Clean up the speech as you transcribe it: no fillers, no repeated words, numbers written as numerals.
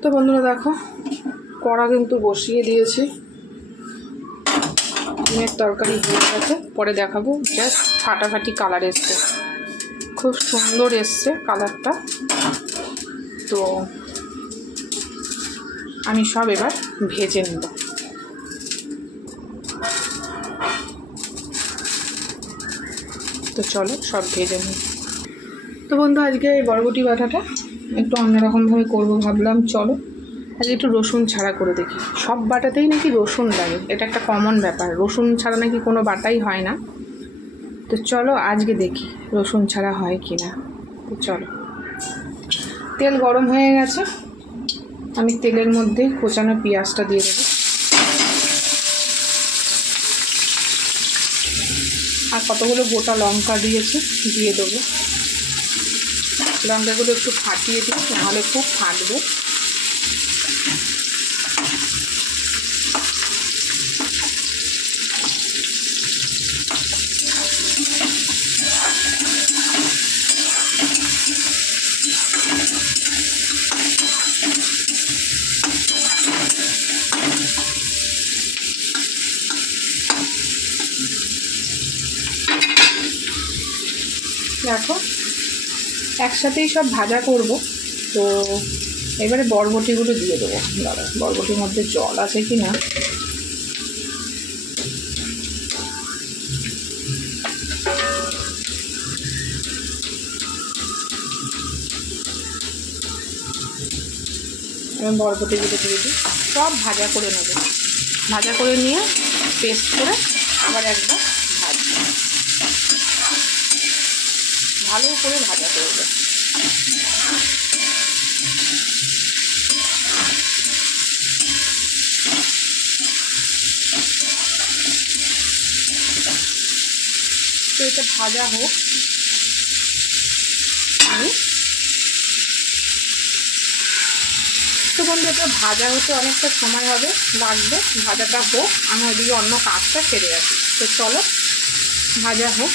তো বন্ধুরা দেখো, কড়া কিন্তু বসিয়ে দিয়েছি। ডিমের তরকারি হয়ে গেছে, পরে দেখাবো। জাস্ট ফাটাফাটি কালার এসছে, খুব সুন্দর এসছে কালারটা। তো আমি সব এবার ভেজে নেব। তো চলো সব ভেজে নিই। তো বন্ধু, আজকে এই বরবটি বাটাটা একটু অন্যরকমভাবে করবো ভাবলাম। চলো আজকে একটু রসুন ছাড়া করে দেখি। সব বাটাতেই নাকি রসুন লাগে, এটা একটা কমন ব্যাপার। রসুন ছাড়া নাকি কোনো বাটাই হয় না। তো চলো আজকে দেখি রসুন ছাড়া হয় কি না। তো চলো, তেল গরম হয়ে গেছে, আমি তেলের মধ্যে কোচানো পেঁয়াজটা দিয়ে দেবো। আর কতগুলো গোটা লঙ্কা দিয়েছি, দিয়ে দেবো। লঙ্কাগুলো একটু ফাটিয়ে দিই, নাহলে খুব ফাটবে। দেখো একসাথেই সব ভাজা করব। তো এবারে বরবটিগুলো দিয়ে দেবো। দাঁড়া, বরবটির মধ্যে জল আছে কি না। আমি বরবটিগুলো দিয়ে দিই, সব ভাজা করে নেব। ভাজা করে নিয়ে পেস্ট করে আবার একবার ভাজবো, ভালো করে ভাজা করবো। তো এটা ভাজা হোক, আমি তো বন্ধু এটা ভাজা হতে অনেকটা সময় হবে, লাগবে। ভাজাটা হোক, আমি ওইদিকে অন্য কাজটা সেরে আসি। তো চলো ভাজা হোক।